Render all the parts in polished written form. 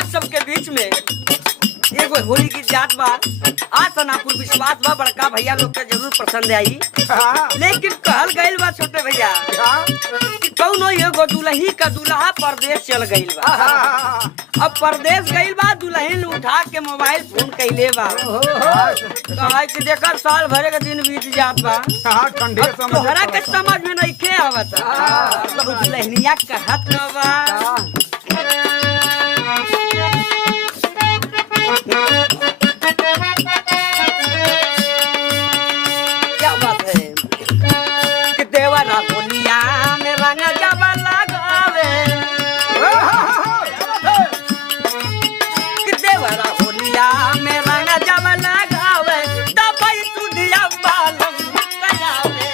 आप सबके बीच में एगो होली की जात बा। आज सनापुर विश्वास बा बड़का भैया लोग के जरूर पसंद आई। लेकिन कहल गइल बा छोटे भैया कि कौनो एगो दुल्ही का दूल्हा परदेश चल गइल बा। अब परदेश गइल बा, दुल्हन उठा के मोबाइल फोन कइले बा। कहा कि देखा साल भरे के दिन बीत जात बा, तोहरा के समझ में नइखे आवत। दुल्हनिया कहत न बा क्या बात है कि देवरा होलिया में रंग जब लगावे, कि देवरा होलिया में रंग जब लगावे दबाई सुधिया बालम करावे।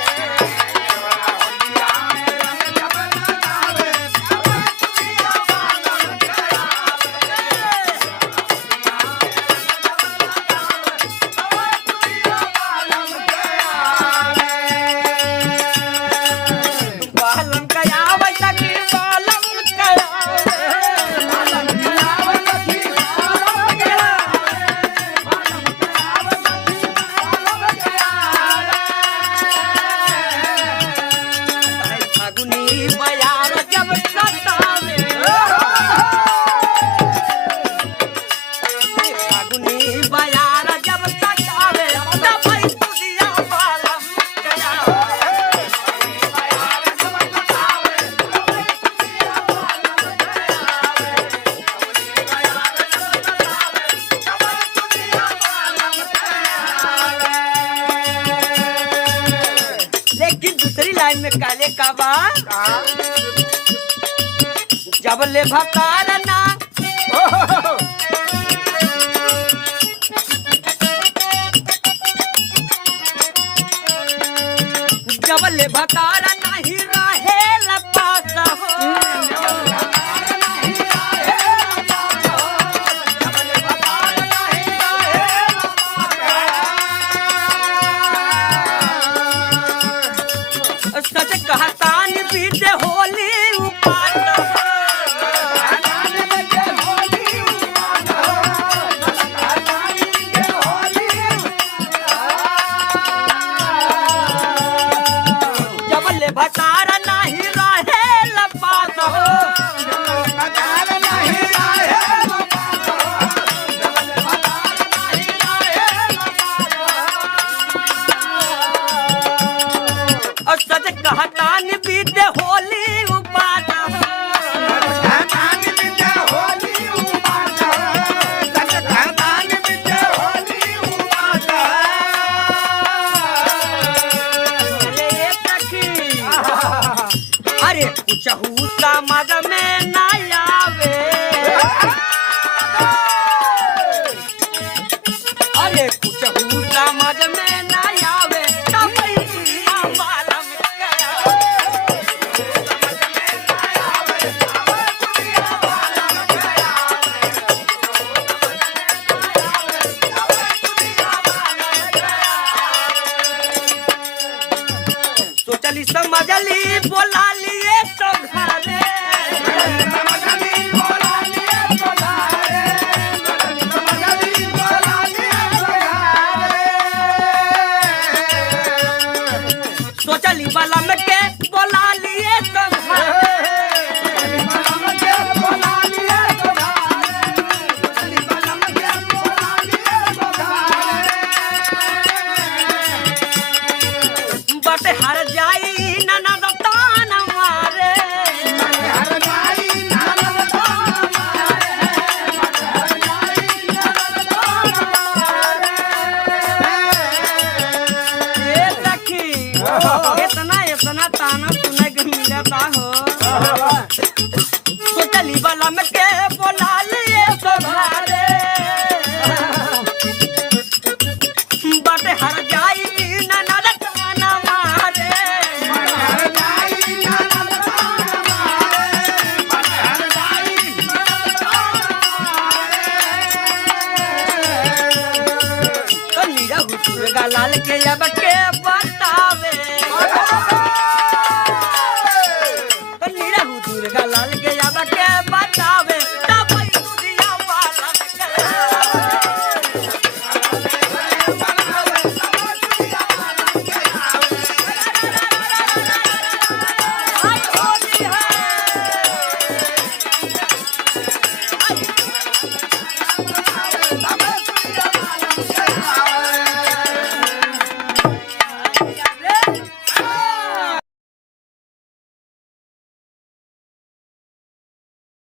दूसरी लाइन में काले का बा जब ले भतार ना जब ले भतार नहीं रहे लपास हो। सच कहतान बीते होली उपास जब ले भतार नहीं रहे लपास हो। और सच कहतान बीते होली उपास अरे कुछ समझ में ना